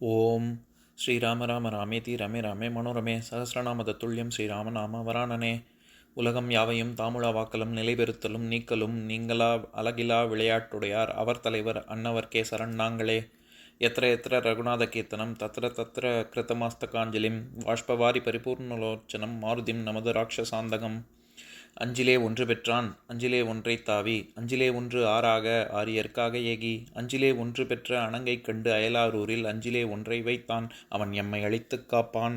ஓம் ஸ்ரீராம ராம ராமேதி ரமே ராமே மனோரமே சகசிரநாம தத்துல்யம் ஸ்ரீராம நாம வராணனே. உலகம் யாவையும் தாமுழா வாக்கலும் நிலைபெறுத்தலும் நீக்கலும் நீங்களா அழகிலா விளையாட்டுடையார் அவர் தலைவர் அன்னவர் சரண் நாங்களே. எத்திர எத்திர ரகுநாத கீர்த்தனம் தத்திர தத்திர கிருத்தமாஸ்தகாஞ்சலிம் வாஷ்பவாரி பரிபூர்ணலோச்சனம் மாருதிம் நமது ராட்சசாந்தகம். அஞ்சிலே ஒன்று பெற்றான் அஞ்சிலே ஒன்றை தாவி அஞ்சிலே ஒன்று ஆறாக ஆரியர்க்காக ஏகி அஞ்சிலே ஒன்று பெற்ற அணங்கை கண்டு அயலாரூரில் அஞ்சிலே ஒன்றை வைத்தான் அவன் எம்மை அழித்துக் காப்பான்.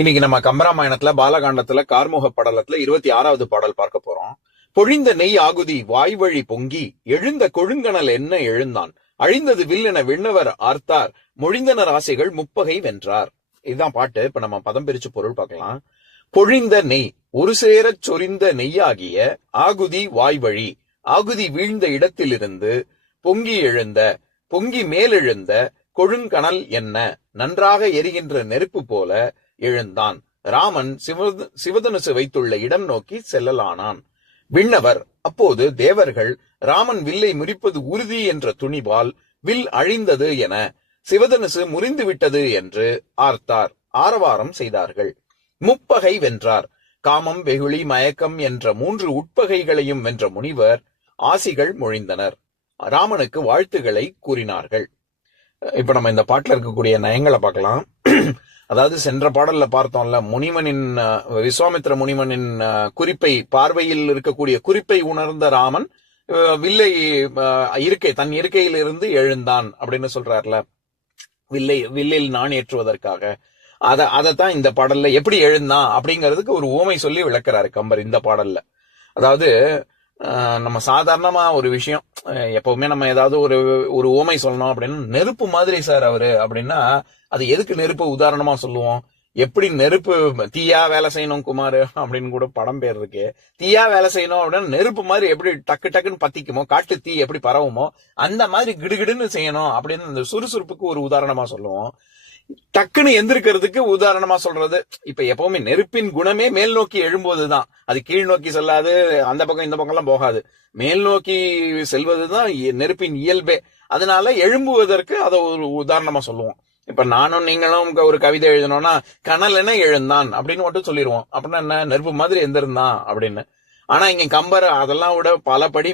இன்னைக்கு நம்ம கம்பராமாயணத்துல பாலகாண்டத்துல கார்முக படலத்துல 26வது பாடல் பார்க்க போறோம். பொழிந்த நெய் ஆகுதி வாய்வழி பொங்கி எழுந்த கொழுங்கணல் என்ன எழுந்தான் அழிந்தது வில்லென விண்ணவர் ஆர்த்தார் மொழிந்தனர் ஆசைகள் முப்பகை வென்றார். இதுதான் பாட்டு. இப்ப நம்ம பதம் பிரிச்சு பொருள் பார்க்கலாம். பொழிந்த நெய் ஒரு சேரச் சொரிந்த நெய்யாகிய ஆகுதி வாய்வழி ஆகுதி வீழ்ந்த இடத்திலிருந்து பொங்கி எழுந்த பொங்கி மேலெழுந்த கொழுங்கணல் என்ன நன்றாக எரிகின்ற நெருப்பு போல எழுந்தான். ராமன் சிவதனுசு வைத்துள்ள இடம் நோக்கி செல்லலானான். விண்ணவர் அப்போது தேவர்கள் ராமன் வில்லை முறிப்பது உறுதி என்ற துணிவால் வில் அழிந்தது என சிவதனுசு முறிந்து விட்டது என்று ஆர்த்தார் ஆரவாரம் செய்தார்கள். முப்பகை வென்றார். காமம் வெகுளி மயக்கம் என்ற 3 உட்பகைகளையும் வென்ற முனிவர் ஆசிகள் மொழிந்தனர். ராமனுக்கு வாழ்த்துக்களை கூறினார்கள். இப்ப நம்ம இந்த பாட்டுல இருக்கக்கூடிய நயங்களை பார்க்கலாம். அதாவது சென்ற பாடல்ல பார்த்தோம்ல, முனிமனின் விஸ்வாமித்ர முனிமனின் குறிப்பை பார்வையில் இருக்கக்கூடிய குறிப்பை உணர்ந்த ராமன் வில்லை தன் இருக்கையில் இருந்து எழுந்தான் அப்படின்னு சொல்றாருல, வில்லில் நான் ஏற்றுவதற்காக. அதத்தான் இந்த பாடல்ல எப்படி எழுந்தான் அப்படிங்கிறதுக்கு ஒரு ஊமை சொல்லி விளக்குறாரு கம்பர் இந்த பாடல்ல. அதாவது நம்ம சாதாரணமா ஒரு விஷயம் எப்பவுமே நம்ம ஏதாவது ஒரு ஊமை சொல்லணும் அப்படின்னா, நெருப்பு மாதிரி சார் அவரு அப்படின்னா அது எதுக்கு நெருப்பு உதாரணமா சொல்லுவோம்? எப்படி நெருப்பு தீயா வேலை செய்யணும் குமார் அப்படின்னு கூட படம் பேர் இருக்கு. தீயா வேலை செய்யணும் அப்படின்னா நெருப்பு மாதிரி எப்படி டக்கு டக்குன்னு பத்திக்குமோ, காட்டு தீ எப்படி பரவுமோ அந்த மாதிரி கிடுகிடுன்னு செய்யணும் அப்படின்னு இந்த சுறுசுறுப்புக்கு ஒரு உதாரணமா சொல்லுவோம். டக்குன்னு எந்திருக்கிறதுக்கு உதாரணமா சொல்றது. இப்ப எப்பவுமே நெருப்பின் குணமே மேல் நோக்கி எழும்போதுதான். அது கீழ் நோக்கி செல்லாது, அந்த பக்கம் இந்த பக்கம் எல்லாம் போகாது. மேல் நோக்கி செல்வதுதான் நெருப்பின் இயல்பே. அதனால எழும்புவதற்கு அதை ஒரு உதாரணமா சொல்லுவோம். இப்ப நானும் நீங்களும் ஒரு கவிதை எழுதணும்னா கனல் என்ன எழுந்தான் அப்படின்னு மட்டும் சொல்லிடுவோம். அப்படின்னா என்ன, நெருப்பு மாதிரி எந்திருந்தான் அப்படின்னு. ஆனா இங்க கம்பர் அதெல்லாம் விட பல படி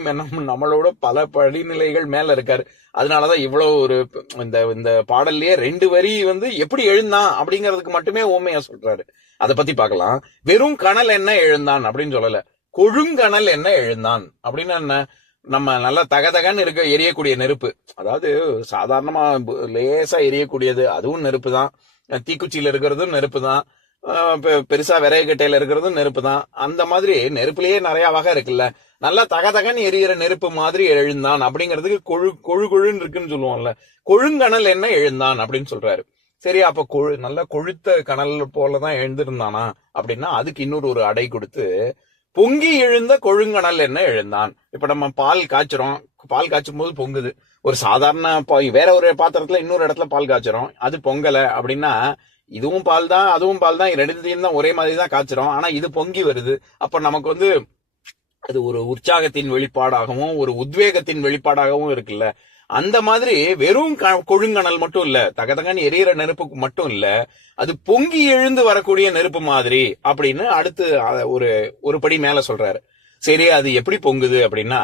நம்மளோட பல படிநிலைகள் மேல இருக்காரு. அதனாலதான் இவ்வளவு ஒரு இந்த பாடல்லயே 2 வரி எப்படி எழுந்தான் அப்படிங்கறதுக்கு மட்டுமே ஓமையா சொல்றாரு. அதை பத்தி பார்க்கலாம். வெறும் கனல் என்ன எழுந்தான் அப்படின்னு சொல்லல, கொழுங்கணல் என்ன எழுந்தான் அப்படின்னா என்ன, நம்ம நல்லா தகதகன்னு எரியக்கூடிய நெருப்பு. அதாவது சாதாரணமா லேசா எரியக்கூடியது அதுவும் நெருப்பு தான். தீக்குச்சியில இருக்கிறதும் நெருப்பு தான். பெருசா விறகு கட்டையில இருக்கிறதும் நெருப்பு தான். அந்த மாதிரி நெருப்புலயே நிறைய வகை இருக்குல்ல. நல்லா தகதகன்னு எரியிற நெருப்பு மாதிரி எழுந்தான் அப்படிங்கிறதுக்கு கொழுன்னு இருக்குன்னு சொல்லுவோம்ல. கொழுங்கணல் என்ன எழுந்தான் அப்படின்னு சொல்றாரு. சரி, அப்ப நல்லா கொழுத்த கனல் போலதான் எழுந்திருந்தானா அப்படின்னா அதுக்கு இன்னொரு அடை கொடுத்து பொங்கி எழுந்த கொழுங்கணல் என்ன எழுந்தான். இப்ப நம்ம பால் காய்ச்சுறோம், பால் காய்ச்சும் போது பொங்குது. ஒரு சாதாரண வேற ஒரு பாத்திரத்துல இன்னொரு இடத்துல பால் காய்ச்சுறோம், அது பொங்கல அப்படின்னா இதுவும் பால் தான் அதுவும் பால் தான், 2த்தையும் தான் ஒரே மாதிரி தான் காய்ச்சுறோம். ஆனா இது பொங்கி வருது. அப்ப நமக்கு அது ஒரு உற்சாகத்தின் வெளிப்பாடாகவும் ஒரு உத்வேகத்தின் வெளிப்பாடாகவும் இருக்குல்ல. அந்த மாதிரி வெறும் கொழுங்கணல் மட்டும் இல்ல, தகதகன்னு எரியிற நெருப்புக்கு மட்டும் இல்ல, அது பொங்கி எழுந்து வரக்கூடிய நெருப்பு மாதிரி அப்படின்னு அடுத்து ஒரு படி மேல சொல்றாரு. சரி, அது எப்படி பொங்குது அப்படின்னா,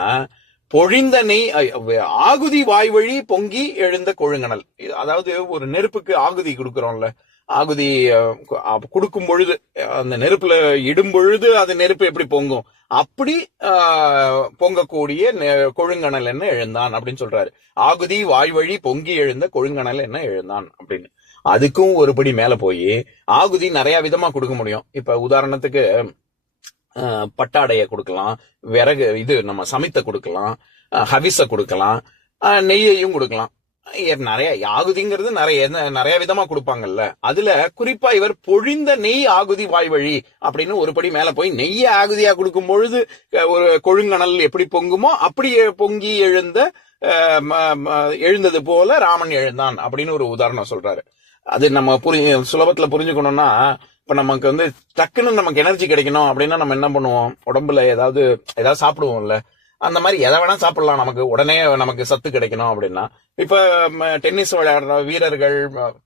பொழிந்த நெய் ஆகுதி வாய்வழி பொங்கி எழுந்த கொழுங்கணல். அதாவது ஒரு நெருப்புக்கு ஆகுதி கொடுக்கறோம்ல, ஆகுதி கொடுக்கும் பொழுது அந்த நெருப்புல இடும் பொழுது அது நெருப்பு எப்படி பொங்கும், அப்படி பொங்கக்கூடிய கொழுங்கணல் என்ன எழுந்தான் அப்படின்னு சொல்றாரு. ஆகுதி வாய்வழி பொங்கி எழுந்த கொழுங்கணல் என்ன எழுந்தான் அப்படின்னு. அதுக்கும் ஒருபடி மேல போய் ஆகுதி நிறைய விதமா கொடுக்க முடியும். இப்ப உதாரணத்துக்கு பட்டாடைய கொடுக்கலாம், விறகு நம்ம சமைத்த கொடுக்கலாம், ஹவிச கொடுக்கலாம், நெய்யையும் கொடுக்கலாம். நிறைய ஆகுதிங்கிறது நிறைய விதமா கொடுப்பாங்கல்ல. அதுல குறிப்பா இவர் பொழிந்த நெய் ஆகுதி வாய்வழி அப்படின்னு ஒரு படி மேல போய் நெய்ய ஆகுதியா கொடுக்கும் பொழுது ஒரு கொழுங்கணல் எப்படி பொங்குமோ அப்படி பொங்கி எழுந்தது போல ராமன் எழுந்தான் அப்படின்னு ஒரு உதாரணம் சொல்றாரு. அது நம்ம சுலபத்துல புரிஞ்சுக்கணும்னா, இப்ப நமக்கு டக்குன்னு நமக்கு எனர்ஜி கிடைக்கணும் அப்படின்னா நம்ம என்ன பண்ணுவோம், உடம்புல ஏதாவது சாப்பிடுவோம்ல, அந்த மாதிரி எதை வேணா சாப்பிடலாம், நமக்கு உடனே நமக்கு சத்து கிடைக்கணும் அப்படின்னா. இப்ப டென்னிஸ் விளையாடுற வீரர்கள்,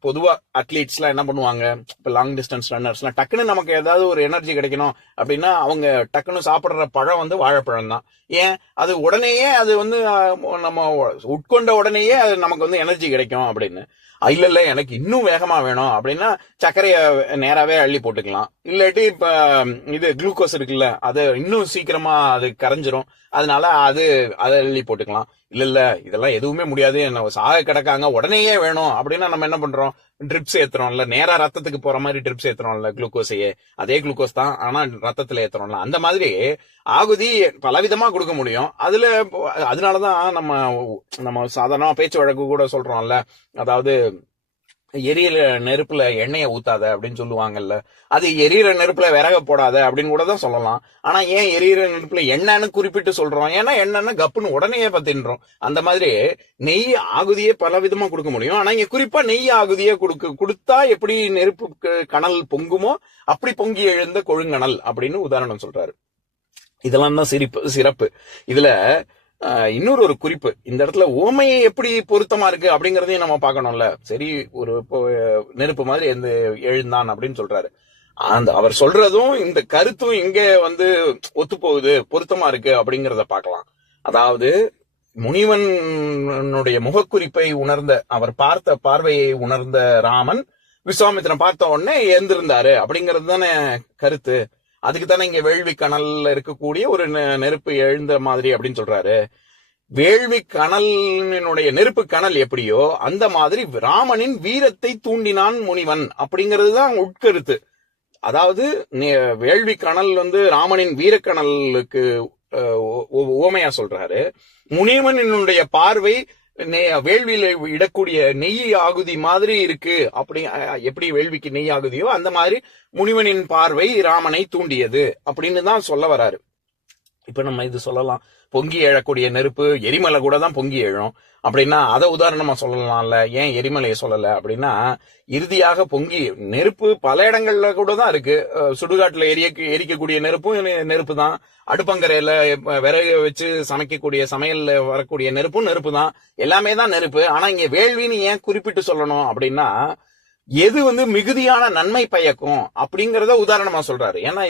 பொதுவா அத்லீட்ஸ் எல்லாம் என்ன பண்ணுவாங்க, இப்ப லாங் டிஸ்டன்ஸ் ரன்னர்ஸ் எல்லாம் டக்குன்னு நமக்கு ஏதாவது ஒரு எனர்ஜி கிடைக்கணும் அப்படின்னா அவங்க டக்குன்னு சாப்பிடுற பழம் வந்து வாழைப்பழம் தான். ஏன், அது உடனேயே அது வந்து நம்ம உட்கொண்ட உடனேயே அது நமக்கு வந்து எனர்ஜி கிடைக்கும் அப்படின்னு. இல்ல எனக்கு இன்னும் வேகமா வேணும் அப்படின்னா சர்க்கரைய நேராவே அள்ளி போட்டுக்கலாம். இல்லாட்டி இப்ப இது குளுக்கோஸ் இருக்குல்ல, அது இன்னும் சீக்கிரமா அது கரைஞ்சிரும், அதனால அதை அள்ளி போட்டுக்கலாம். இல்ல இதெல்லாம் எதுவுமே முடியாது, நம்ம சாக கிடக்காங்க உடனேயே வேணும் அப்படின்னா நம்ம என்ன பண்றோம், ட்ரிப்ஸ் ஏத்துறோம்ல, நேரா ரத்தத்துக்கு போற மாதிரி ட்ரிப்ஸ் ஏத்துறோம்ல, குளுக்கோஸையே அதே குளுக்கோஸ் தான் ஆனா ரத்தத்துல ஏத்துறோம்ல. அந்த மாதிரி ஆகுதி பலவிதமா கொடுக்க முடியும். அதனாலதான் நம்ம சாதாரண பேச்சு வழக்கு கூட சொல்றோம்ல, அதாவது எரியிற நெருப்புல எண்ணெயை ஊத்தாத அப்படின்னு சொல்லுவாங்கல்ல, அது எரியிற நெருப்புல விறக போடாத அப்படின்னு கூட தான் சொல்லலாம். ஆனா ஏன் எரியிற நெருப்புல எண்ணெய்னு குறிப்பிட்டு சொல்றோம், ஏன்னா எண்ணெய்னு கப்புன்னு உடனே பத்தின்றோம். அந்த மாதிரி நெய் ஆகுதியே பல விதமா கொடுக்க முடியும். ஆனா இங்க குறிப்பா நெய் ஆகுதியே கொடுத்தா எப்படி நெருப்பு கனல் பொங்குமோ அப்படி பொங்கி எழுந்த கொழுங்கனல் அப்படின்னு உதாரணம் சொல்றாரு. இதெல்லாம் தான் சிறப்பு. இதுல இன்னொரு ஒரு குறிப்பு, இந்த இடத்துல ஓமையை எப்படி பொருத்தமா இருக்கு அப்படிங்கறதையும் நம்ம பார்க்கணும்ல. சரி, ஒரு நெருப்பு மாதிரி எழுந்தான் அப்படின்னு சொல்றாரு. அவர் சொல்றதும் இந்த கருத்தும் இங்க வந்து ஒத்து போகுது, பொருத்தமா இருக்கு அப்படிங்கறத பார்க்கலாம். அதாவது முனிவனுடைய முகக்குறிப்பை உணர்ந்த, அவர் பார்த்த பார்வையை உணர்ந்த ராமன் விஸ்வாமித்திரன் பார்த்த உடனே எழுந்திருந்தாரு அப்படிங்கிறது தானே கருத்து. அதுக்கு தானே இங்க வேள்வி கனல்ல இருக்கக்கூடிய ஒரு நெருப்பு எழுந்த மாதிரி அப்படின்னு சொல்றாரு. வேள்வி கனலினுடைய நெருப்பு கனல் எப்படியோ அந்த மாதிரி ராமனின் வீரத்தை தூண்டினான் முனிவன் அப்படிங்கிறது தான் உட்கருத்து. அதாவது வேள்வி கனல் வந்து ராமனின் வீரக்கனலுக்கு ஓமையா சொல்றாரு. முனிவனினுடைய பார்வை வேள்வியில இடக்கூடிய நெய் ஆகுதி மாதிரி இருக்கு. அப்படி எப்படி வேள்விக்கு நெய் ஆகுதியோ அந்த மாதிரி முனிவனின் பார்வை ராமனை தூண்டியது அப்படின்னு தான் சொல்ல வராரு. இப்ப நம்ம இது சொல்லலாம், பொங்கி எழக்கூடிய நெருப்பு எரிமலை கூட தான் பொங்கி எழும் அப்படின்னா அதை உதாரணமா சொல்லலாம்ல. ஏன் எரிமலையை சொல்லல அப்படின்னா, இறுதியாக பொங்கி நெருப்பு பல இடங்கள்ல கூட தான் இருக்கு. சுடுகாட்டுல எரிக்கக்கூடிய நெருப்பும் நெருப்பு தான், அடுப்பங்கரையில விறகு வச்சு சமைக்கக்கூடிய சமையல்ல வரக்கூடிய நெருப்பும் நெருப்பு தான், எல்லாமே தான் நெருப்பு. ஆனா இங்க வேள்வின்னு ஏன் குறிப்பிட்டு சொல்லணும் அப்படின்னா, எது வந்து மிகுதியான நன்மை பயக்கும் அப்படிங்கறத உதாரணமா சொல்றாரு. ஏன்னா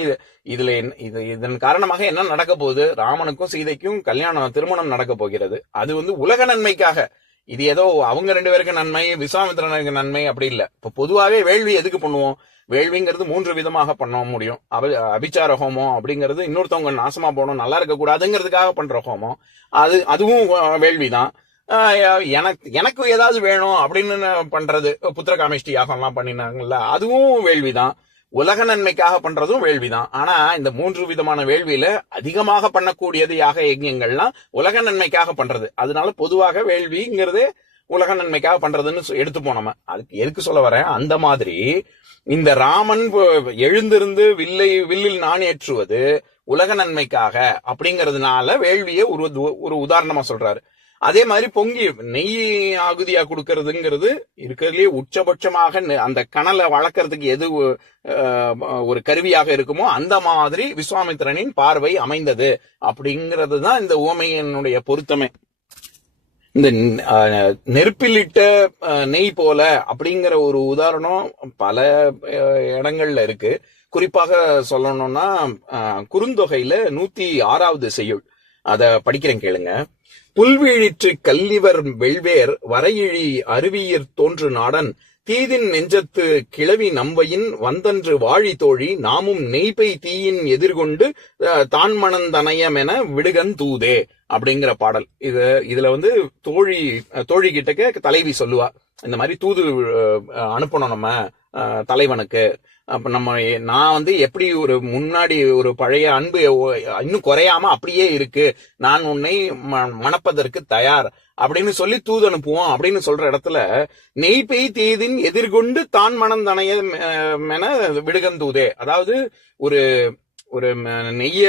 இதன் காரணமாக என்ன நடக்க போகுது, ராமனுக்கும் சீதைக்கும் திருமணம் நடக்க போகிறது. அது வந்து உலக நன்மைக்காக. இது ஏதோ அவங்க 2 பேருக்கு நன்மை, விஸ்வாமித்திரனுக்கு நன்மை அப்படி இல்ல. இப்ப பொதுவாவே வேள்வி எதுக்கு பண்ணுவோம், வேள்விங்கிறது 3 விதமாக பண்ண முடியும். அபிச்சார ஹோமம் அப்படிங்கிறது இன்னொருத்தவங்க நாசமா போகணும், நல்லா இருக்க கூடாதுங்கிறதுக்காக பண்ற ஹோமம், அதுவும் வேள்விதான். எனக்கு ஏதாவது வேணும் அப்படின்னு பண்றது, புத்திரகாமேஷ்டி யாகம் எல்லாம் பண்ணினாங்கல்ல, அதுவும் வேள்விதான். உலக நன்மைக்காக பண்றதும் வேள்விதான். ஆனா இந்த 3 விதமான வேள்வியில அதிகமாக பண்ணக்கூடியது யாக யஜ்யங்கள்லாம் உலக நன்மைக்காக பண்றது. அதனால பொதுவாக வேள்விங்கிறது உலக நன்மைக்காக பண்றதுன்னு எடுத்துப்போம். நம்ம அதுக்கு எதுக்கு சொல்ல வரேன், அந்த மாதிரி இந்த ராமன் எழுந்திருந்து வில்லில் நான் ஏற்றுவது உலக நன்மைக்காக அப்படிங்கறதுனால வேள்வியை ஒரு உதாரணமா சொல்றாரு. அதே மாதிரி பொங்கி நெய் ஆகுதியா கொடுக்கறதுங்கிறது இருக்கிறதுலயே உச்சபட்சமாக அந்த கனலை வளர்க்கறதுக்கு எது ஒரு கருவியாக இருக்குமோ அந்த மாதிரி விஸ்வாமித்திரனின் பார்வை அமைந்தது அப்படிங்கிறது தான் இந்த உவமையினுடைய பொருத்தமே. இந்த நெருப்பிலிட்ட நெய் போல அப்படிங்கிற ஒரு உதாரணம் பல இடங்கள்ல இருக்கு. குறிப்பாக சொல்லணும்னா குறுந்தொகையில 106வது செய்யுள், அத படிக்கிறேன் கேளுங்க. புல்வீழிற்று கல்லிவர் வெள்வேர் வரையிழி அருவியிற் தோன்று நாடன் தீதின் நெஞ்சத்து கிளவி நம்பையின் வந்தன்று வாழி தோழி நாமும் நெய்பை தீயின் எதிர்கொண்டு தான் மணந்தனயமென விடுகன் தூதே அப்படிங்கிற பாடல். இதுல வந்து தோழி கிட்டக்க தலைவி சொல்லுவா, இந்த மாதிரி தூது அனுப்பணும் நம்ம தலைவனுக்கு. அப்ப நான் வந்து எப்படி ஒரு முன்னாடி ஒரு பழைய அன்பு இன்னும் குறையாம அப்படியே இருக்கு, நான் உன்னை மணப்பதற்கு தயார் அப்படின்னு சொல்லி தூது அனுப்புவோம் அப்படின்னு சொல்ற இடத்துல நெய்பெய் தீதின் எதிர்கொண்டு தான் மணந்தனைய விடுகந்தூதே, அதாவது ஒரு ஒரு நெய்ய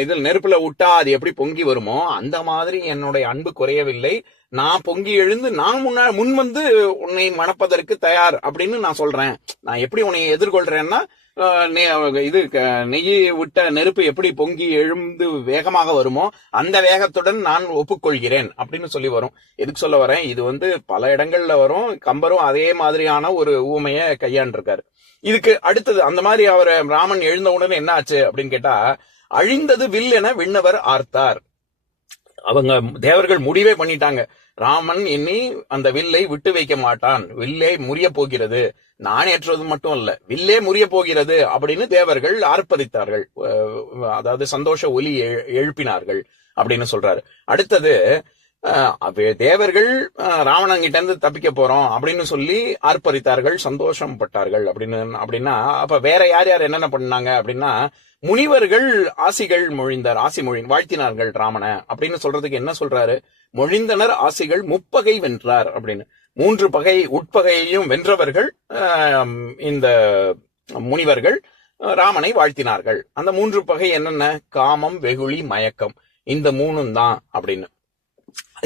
இதில் நெருப்புல விட்டா அது எப்படி பொங்கி வருமோ அந்த மாதிரி என்னுடைய அன்பு குறையவில்லை, நான் பொங்கி எழுந்து நான் முன் வந்து உன்னை மணப்பதற்கு தயார் அப்படின்னு நான் சொல்றேன். நான் எப்படி உன்னை எதிர்கொள்றேன்னா நெய் விட்ட நெருப்பு எப்படி பொங்கி எழுந்து வேகமாக வருமோ அந்த வேகத்துடன் நான் ஒப்புக்கொள்கிறேன் அப்படின்னு சொல்லி வரும். எதுக்கு சொல்ல வரேன், இது பல இடங்கள்ல வரும். கம்பரும் அதே மாதிரியான ஒரு ஊமைய கையாண்டிருக்காரு. இதுக்கு அடுத்தது அந்த மாதிரி அவர் ராமன் எழுந்த உடனே என்ன ஆச்சு அப்படின்னு கேட்டா, அழிந்தது வில் என விண்ணவர் ஆர்த்தார். அவங்க தேவர்கள் முடிவே பண்ணிட்டாங்க, ராமன் இனி அந்த வில்லை விட்டு வைக்க மாட்டான், வில்லே முறிய போகிறது, நான் ஏற்றுவது மட்டும் இல்ல வில்லே முறிய போகிறது அப்படின்னு தேவர்கள் ஆர்ப்பரித்தார்கள். அதாவது சந்தோஷ ஒலி எழுப்பினார்கள் அப்படின்னு சொல்றாரு. அடுத்தது தேவர்கள் ராவணங்கிட்ட இருந்து தப்பிக்க போறோம் அப்படின்னு சொல்லி ஆர்ப்பரித்தார்கள், சந்தோஷம் பட்டார்கள் அப்படின்னா அப்ப வேற யார் யார் என்னென்ன பண்ணாங்க அப்படின்னா, முனிவர்கள் ஆசிகள் வாழ்த்தினார்கள் ராமனை அப்படின்னு சொல்றதுக்கு என்ன சொல்றாரு, மொழிந்தனர் ஆசிகள் முப்பகை வென்றார் அப்படின்னு. 3 பகை உட்பகையையும் வென்றவர்கள் இந்த முனிவர்கள் ராமனை வாழ்த்தினார்கள். அந்த 3 பகை என்னென்ன, காமம், வெகுளி, மயக்கம், இந்த 3 தான் அப்படின்னு.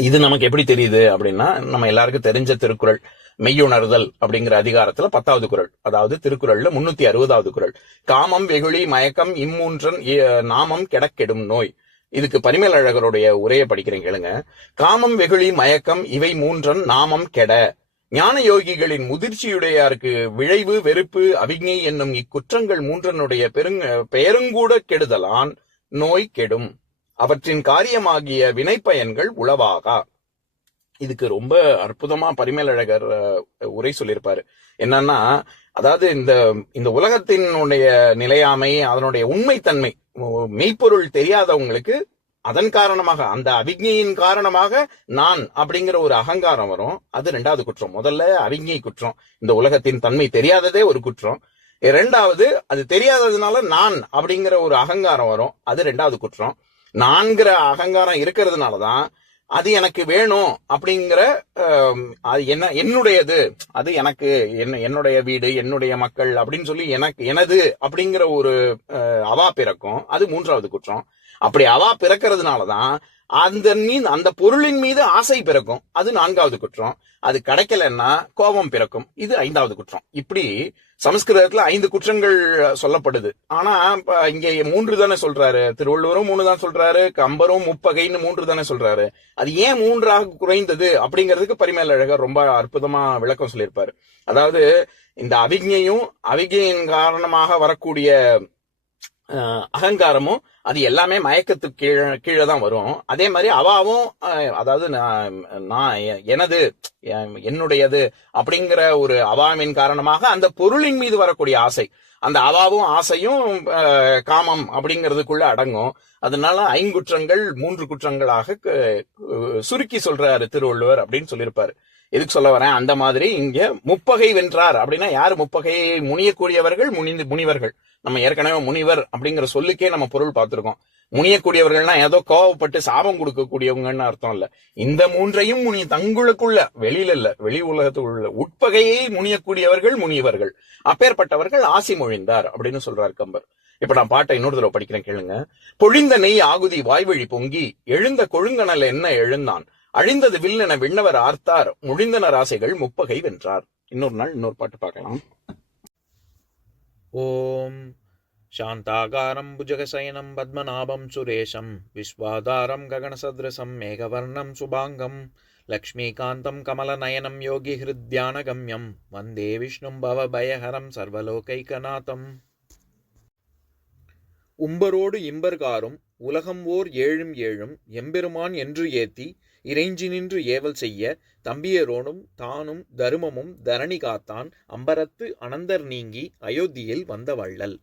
இது நமக்கு எப்படி தெரியுது அப்படின்னா, நம்ம எல்லாருக்கும் தெரிஞ்ச திருக்குறள் மெய்யுணர்தல் அப்படிங்கிற அதிகாரத்துல 10வது குறள், அதாவது திருக்குறள்ல 360வது குறள். காமம், வெகுளி, மயக்கம் இம்மூன்றன் நாமம் கெடக்கெடும் நோய். இதுக்கு பரிமேலழகருடைய உரையை படிக்கிறேன் கேளுங்க. காமம், வெகுளி, மயக்கம் இவை 3 நாமம் கெட, ஞான யோகிகளின் முதிர்ச்சியுடையாருக்கு விழைவு, வெறுப்பு, அவிஞை என்னும் இக்குற்றங்கள் 3 பெயருங்கூட கெடுதலான் நோய் கெடும், அவற்றின் காரியமாகிய வினைப்பயன்கள் உளவாகா. இதுக்கு ரொம்ப அற்புதமா பரிமேலழகர் உரை சொல்லியிருப்பாரு. என்னன்னா, அதாவது இந்த உலகத்தினுடைய நிலையாமை, அதனுடைய உண்மைத்தன்மை, மெய்ப்பொருள் தெரியாதவங்களுக்கு அதன் காரணமாக, அந்த அவிஞையின் காரணமாக நான் அப்படிங்கிற ஒரு அகங்காரம் வரும். அது 2வது குற்றம். முதல்ல அவிஞை குற்றம், இந்த உலகத்தின் தன்மை தெரியாததே ஒரு குற்றம். 2வது அது தெரியாததுனால நான் அப்படிங்கிற ஒரு அகங்காரம் வரும், அது 2வது குற்றம். நான்கிற அகங்காரம் இருக்கிறதுனாலதான் அது எனக்கு வேணும் அப்படிங்கிற, அது என்னுடையது, அது எனக்கு என்னுடைய வீடு, என்னுடைய மக்கள் அப்படின்னு சொல்லி எனது அப்படிங்கிற ஒரு அவா பிறக்கும், அது 3வது குற்றம். அப்படி அவா பிறக்கிறதுனாலதான் அந்த பொருளின் மீது ஆசை பிறக்கும், அது 4வது குற்றம். அது கிடைக்கலன்னா கோபம் பிறக்கும், இது 5வது குற்றம். இப்படி சமஸ்கிருதத்துல 5 குற்றங்கள் சொல்லப்படுது. ஆனா இங்க 3 தானே சொல்றாரு, திருவள்ளுவரும் 3 தான் சொல்றாரு, கம்பரும் முப்பகைன்னு 3 தானே சொல்றாரு. அது ஏன் 3ஆக குறைந்தது அப்படிங்கிறதுக்கு பரிமேலழகர் ரொம்ப அற்புதமா விளக்கம் சொல்லியிருப்பாரு. அதாவது இந்த அவிஞையின் காரணமாக வரக்கூடிய அகங்காரமும் அது எல்லாமே மயக்கத்துக்கு கீழே தான் வரும். அதே மாதிரி அவாவும், அதாவது நான் எனது, என்னுடையது அப்படிங்கிற ஒரு அவாமின் காரணமாக அந்த பொருளின் மீது வரக்கூடிய ஆசை, அந்த அவாவும் ஆசையும் காமம் அப்படிங்கிறதுக்குள்ள அடங்கும். அதனால 5 குற்றங்கள் 3 குற்றங்களாக சுருக்கி சொல்றாரு திருவள்ளுவர் அப்படின்னு சொல்லியிருப்பாரு. எதுக்கு சொல்ல வரேன், அந்த மாதிரி இங்க முப்பகை வென்றார் அப்படின்னா யாரு முப்பகையை முனியக்கூடியவர்கள், முனிவர்கள். நம்ம ஏற்கனவே முனிவர் அப்படிங்கிற சொல்லுக்கே நம்ம பொருள் பார்த்திருக்கோம். முனியக்கூடியவர்கள்னா ஏதோ கோவப்பட்டு சாபம் கொடுக்கக்கூடியவங்கன்னு அர்த்தம் இல்ல. இந்த 3ஐயும் தங்களுக்குள்ள, வெளியில இல்ல, வெளி உலகத்துக்குள்ள உட்பகையை முனியக்கூடியவர்கள் முனிவர்கள், அப்பேற்பட்டவர்கள் ஆசி மொழிந்தார் அப்படின்னு சொல்றாரு கம்பர். இப்ப நான் பாட்டை இன்னொரு தடவை படிக்கிறேன் கேளுங்க. பொழிந்த நெய் ஆகுதி வாய்வழி பொங்கி எழுந்த கொழுங்கனல் என்ன எழுந்தான், அழிந்தது வில்லென விண்ணவர் ஆர்த்தார், முழிந்தனர் ஆசைகள் முப்பகை வென்றார். இன்னொரு நாள் இன்னொரு பாட்டு பார்க்கலாம். ஓம் சாந்தாகாரம் புஜகசயனம் பத்மநாபம் சுரேஷம் விஸ்வாதாரம் ககனசத்ரசம் மேகவர்ணம் சுபாங்கம் லக்ஷ்மீகாந்தம் கமலநயனம் யோகி ஹிருத்யானகம்யம் வந்தே விஷ்ணும் பவபயஹரம் சர்வலோகைகநாதம். உம்பரோடு இம்பர்காரும் உலகம் ஓர் ஏழும் ஏழும் எம்பெருமான் என்று ஏத்தி இறைஞ்சி நின்று ஏவல் செய்ய தம்பியரோனும் தானும் தருமமும் தரணி காத்தான் அம்பரத்து அனந்தர் நீங்கி அயோத்தியில் வந்த வள்ளல்.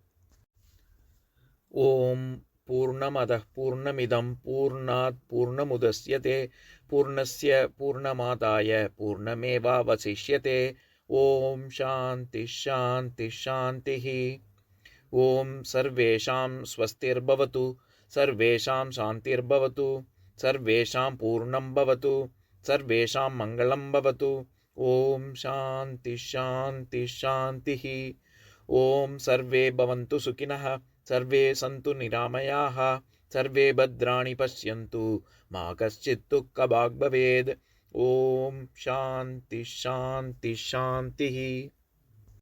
ஓம் பூர்ணமத பூர்ணமிதம் பூர்ணாத் பூர்ணமுதஸ்யதே பூர்ணஸ்ய பூர்ணமாதாய பூர்ணமேவாவசிஷ்யதே. ஓம் சாந்தி ஷாந்தி ஷாந்திஹி. ஓம் சர்வேஷாம் ஸ்வஸ்திர்பவது சர்வேஷாம் சாந்திர்பவது சர்வேஷாம் பூர்ணம் பவது சர்வேஷாம் மங்களம் பவது. ஓம் சாந்தி ஷாந்தி ஷாந்திஹி. ஓம் சர்வே பவந்து சுகினः சர்வே சந்து நிராமயாः சர்வே பத்ராணி பஷ்யந்து மா கஷ்சித் துக்கபாக் பவேத். ஓம் சாந்தி ஷாந்தி ஷாந்திஹி.